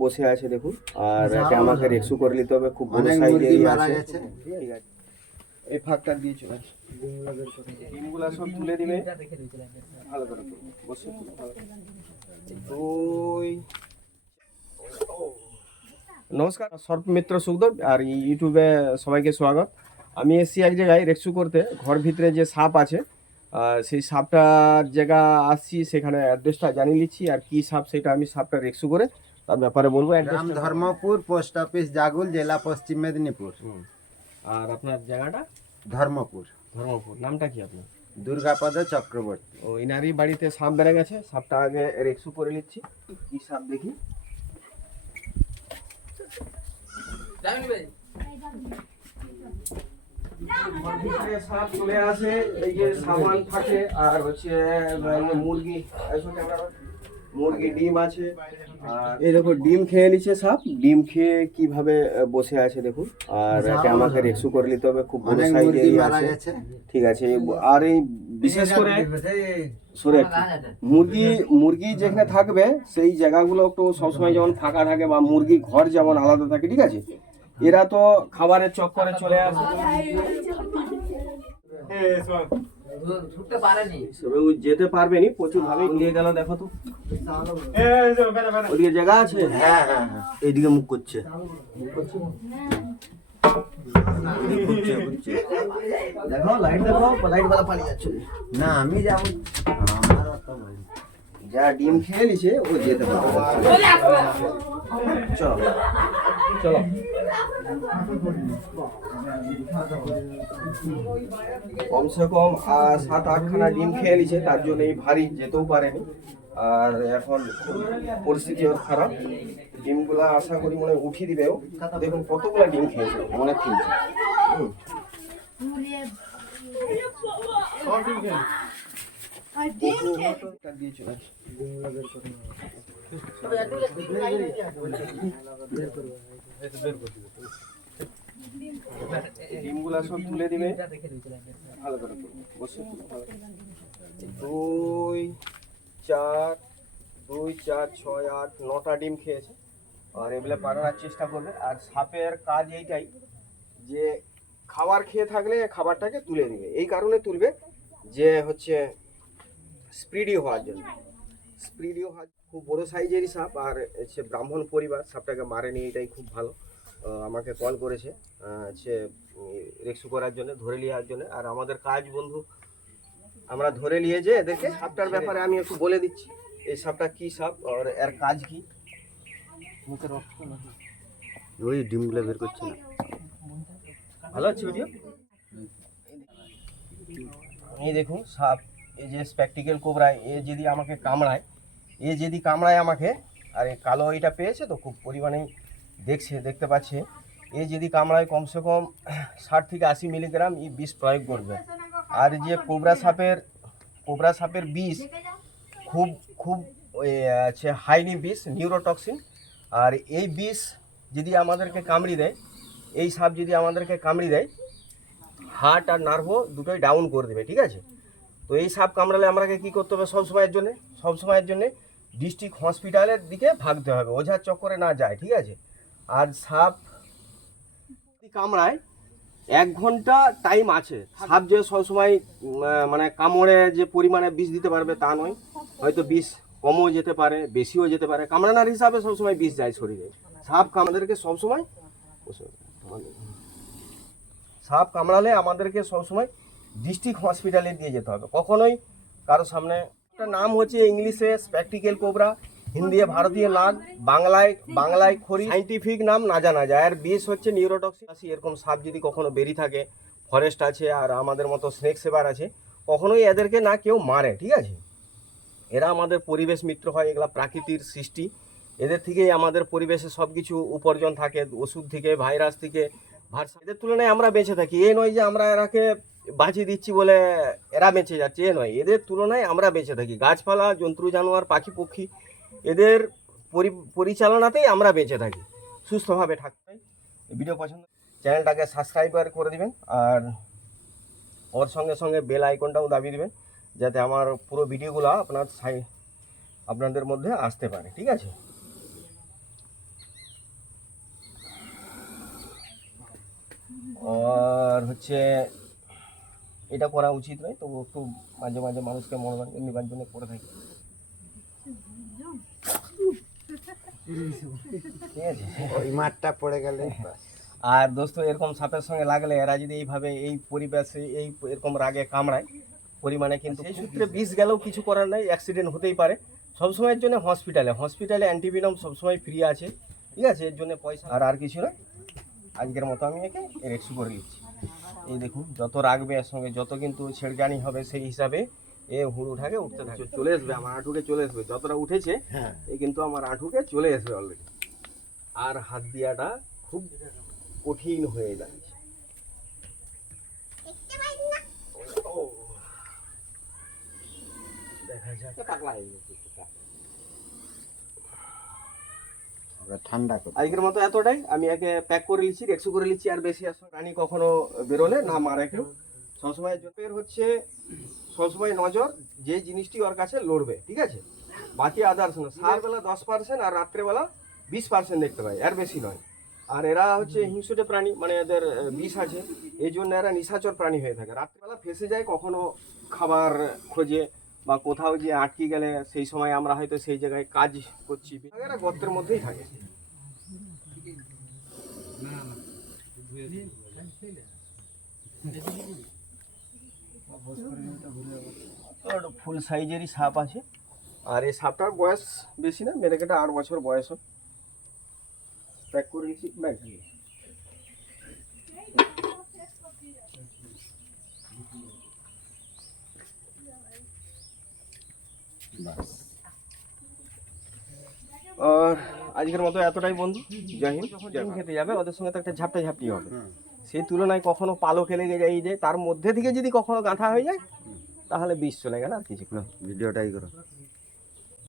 বসে আছে দেখুন। আর এটা আমাকে রেক্সু করে নিতে হবে খুব বড় আছে। এই ফাঁকটা দিয়ে চলে ডিমগুলা সব তুলে দিবে। ভালো করে বসে। দুই নমস্কার সর্প মিত্র সুখদেব আর ইউটিউবে সবাইকে স্বাগত। আমি এসছি এক জায়গায় রেক্সু করতে ঘর ভিতরে যে সাপ আছে সেই সাপটার জায়গা আসছি সেখানে অ্যাড্রেসটা জানিয়ে নিচ্ছি আর কি সাপ সেটা আমি সাপটা রেক্সু করে তার ব্যাপারে বলব গ্রাম অ্যাড্রেসটা ধর্মপুর পোস্ট অফিস জাগুল জেলা পশ্চিম মেদিনীপুর। হুম। আর আপনার জায়গাটা? ধর্মপুর। ধর্মপুর। নামটা কি আপনার? দুর্গাপদ চক্রবর্তী। ও ইনারই বাড়িতে সাপ বেড়ে গেছে। সাপটা আগে রেক্সু করে নিচ্ছি। কি সাপ দেখি? ঘর ভিতরে সাপ চলে আসে এই যে সাবান থাকে আর হচ্ছে আহ, মুরগি এসব ক্যামেরা মুরগি ডিম আছে আর এই দেখো ডিম খেয়ে নিচ্ছে সাপ। ডিম খেয়ে কীভাবে বসে আছে দেখুন। আর এটা আমাকে রেক্সু করে নিতে হবে খুব বড় সাইজের মারা আছে। ঠিক আছে আর এই বিশেষ করে সরে মুরগি মুরগি যেখানে থাকবে সেই জায়গাগুলো একটু সবসময় যেমন ফাঁকা থাকে বা মুরগি ঘর যেমন আলাদা থাকে ঠিক আছে? এরা তো খাবারের চক্করে চলে আসে। ছুটতে পারেনি। তবে ও যেতে পারবে নি প্রচুর ভাবে নিয়ে গেল দেখো তো। ওদিকে জায়গা আছে? হ্যাঁ হ্যাঁ হ্যাঁ। এইদিকে মুখ করছে। দেখো লাইট দেখো লাইট যাচ্ছে। না আমি যাব। আমার অত ভয় যা ডিম খেয়ে নিছে ও যেতে পারবে। চলো। চলো কমসে কম সাত আটখানা ডিম খেয়ে নিছে তার জন্য এই ভারী যেতেও পারেনি আর এখন পরিস্থিতি ওর খারাপ ডিমগুলা আশা করি মনে উঠিয়ে দিবে ও। দেখুন কতগুলা ডিম খেয়েছে অনেক খেয়েছে। দিয়ে। ডিমগুলা সব তুলে দিবে। দুই, চার দুই, চার, ছয়, আট, নটা ডিম খেয়েছে। আর এগুলো পাঠানোর চেষ্টা করবে। আর সাপের কাজ এইটাই যে খাবার খেয়ে থাকলে খাবারটাকে তুলে দিবে এই কারণে তুলবে যে হচ্ছে স্প্রিডি হওয়ার জন্য। স্প্রিডি হওয়ার খুব বড় সাইজেরই সাপ আর সে ব্রাহ্মণ পরিবার সাপটাকে মারেনি এটাই খুব ভালো। আমাকে কল করেছে সে রেক্সু করার জন্য ধরে নেওয়ার জন্য। আর আমাদের কাজ বন্ধু আমরা ধরে নিয়ে যে এদেরকে সাপটার ব্যাপারে আমি একটু বলে দিচ্ছি এই সাপটা কি সাপ আর এর কাজ কি? মুখে রক্ত নাকি? ওই ডিমগুলো বের করছে না। ভালো আছে ভিডিও এই দেখুন সাপ এই যে স্প্যাকটিক্যাল কোবরায় এ যদি আমাকে কামড়ায়, এ যদি কামড়ায় আমাকে, আর এই কালো এটা পেয়েছে তো, খুব পরিমাণে দেখছে, দেখতে পাচ্ছে। এ যদি কামড়ায় কমসে কম ষাট থেকে আশি মিলিগ্রাম এই বিষ প্রয়োগ করবে। আর যে কোবরা সাপের কোবরা সাপের বিষ, খুব খুব আছে হাইলি বিষ নিউরোটক্সিন আর এই বিষ যদি আমাদেরকে কামড়ি দেয়, এই সাপ যদি আমাদেরকে কামড়ি দেয় হার্ট আর নার্ভও দুটোই ডাউন করে দেবে, ঠিক আছে? তো এই সাপ কামড়ালে আমাকে কি করতে হবে সব সময়ের জন্য? সব সময়ের জন্য ডিস্ট্রিক্ট হসপিটালের দিকে ভাগতে হবে ওঝার চক্করে না যায়, ঠিক আছে? আর সাপ কামড়ায়, এক ঘণ্টা টাইম আছে। সাপ যে সবসময় মানে কামড়ে যে পরিমাণে বিষ দিতে পারবে তা নয়। হয়তো বিষ কমও যেতে পারে, বেশিও যেতে পারে। কামড়ানোর হিসাবে সবসময় বিষ যায় শরীরে। সাপ আমাদেরকে সবসময় সাপ কামড়ালে আমাদেরকে সবসময় ডিস্ট্রিক্ট হসপিটালে দিয়ে যেতে হবে। কখনোই কারও সামনে একটা নাম হচ্ছে ইংলিশে স্প্যাকটিক্যাল কোবরা হিন্দি ভারতীয় নাগ, বাংলায় বাংলায় খড়ি সাইন্টিফিক নাম না জানা যায়। আর বিষ হচ্ছে নিউরোটক্সিক এরকম সাপ যদি কখনো বেরিয়ে থাকে ফরেস্ট আছে আর আমাদের মতো স্নেক সেবার আছে, কখনোই এদেরকে না কেউ মারে, ঠিক আছে? এরা আমাদের পরিবেশ মিত্র হয়, এগুলা প্রাকৃতির সৃষ্টি। এদের থেকেই আমাদের পরিবেশে সব কিছু উপার্জন থাকে, ওষুধ থেকে, ভাইরাস থেকে, ভার্সা এদের তুলনায় আমরা বেঁচে থাকি। এ নয় যে আমরা এরাকে বাঁচিয়ে দিচ্ছি বলে এরা বেঁচে যাচ্ছে, এ নয়। এদের তুলনায় আমরা বেঁচে থাকি। গাছপালা, জন্তু, জানোয়ার, পাখি, পক্ষী, এদের পরিচালনাতেই আমরা বেঁচে থাকি। সুস্থভাবে থাকতে ভিডিও পছন্দ চ্যানেলটাকে সাবস্ক্রাইবার করে দিবেন, আর ওর সঙ্গে সঙ্গে বেল আইকনটাও দাবি দিবেন, যাতে আমার পুরো ভিডিওগুলো আপনার সাই আপনাদের মধ্যে আসতে পারে, ঠিক আছে? আর হচ্ছে এটা করা উচিত নয় তবু একটু মাঝে মাঝে মানুষকে মনোরঞ্জন নেবার জন্য করে থাকি। ঠিক আছে। ওই মাঠটা পড়ে গেলে আর দোস্ত এরকম সাপের সঙ্গে লাগলে এরা যদি এইভাবে এই পরিবেশে এই এরকম রাগে কামড়ায় পরিমাণে কিন্তু সেই সূত্রে বিষ গেলেও কিছু করার নাই অ্যাক্সিডেন্ট হতেই পারে। সবসময়ের জন্য হসপিটালে হসপিটালে অ্যান্টিভিনম সবসময় ফ্রি আছে ঠিক আছে? এর জন্য পয়সা আর আর কিছু নয় আজকের মতো আমি একে রেক্সু করে নিচ্ছি এই দেখুন যত রাখবে এর সঙ্গে যত কিন্তু ছেড়জানি হবে সেই হিসাবে এ হুড় উঠাকে উঠতে থাকে চলে আসবে আমার আঁটুকে চলে আসবে। যতটা উঠেছে হ্যাঁ। এ কিন্তু আমার আঁটুকে চলে আসবে অলরেডি আর হাত দিয়াটা খুব কঠিন হয়ে যাচ্ছে দেখা যাক। পাগলা। ঠান্ডা করে আজকের মতো এতটাই, আমি একে প্যাক করে নিচ্ছি একশো করে নিচ্ছি, আর বেশি আসো। প্রাণী কখনো বেরোলে না মারে কেউ। সবসময় জপের হচ্ছে, সবসময় নজর যে জিনিসটি ওর কাছে লড়বে, ঠিক আছে? বাকি আদার্স না। সকালবেলা দশ পার্সেন্ট আর রাত্রেবেলা বিশ পার্সেন্ট দেখতে পাই এর বেশি নয়। আর এরা হচ্ছে হিংসুটে প্রাণী মানে এদের বিষ আছে। এই জন্য এরা নিশাচর প্রাণী হয়ে থাকে। রাত্রেবেলা ফেসে যায়, কখনো খাবার খোঁজে বা কোথাও যে আটকে গেলে সেই সময় আমরা হয়তো সেই জায়গায় কাজ করছি। এরা গর্তের মধ্যেই থাকে। ফুল সাইজেরই সাপ আছে। আর এই সাপটার বয়স বেশি না, মেরে কেটে আট বছর বয়স। প্যাক করে দিয়েছি ব্যাগ বাস আজকের মতো এতটাই বন্ধু জাহিন যখন খেতে যাবে ওদের সঙ্গে তো একটা ঝাপটা ঝাপটি হবে সেই তুলনায় কখনো পালো খেলে যায় যে তার মধ্যে থেকে যদি কখনো গাঁথা হয়ে যায় তাহলে বিষ চলে গেল আর কিছু ভিডিওটাই করো।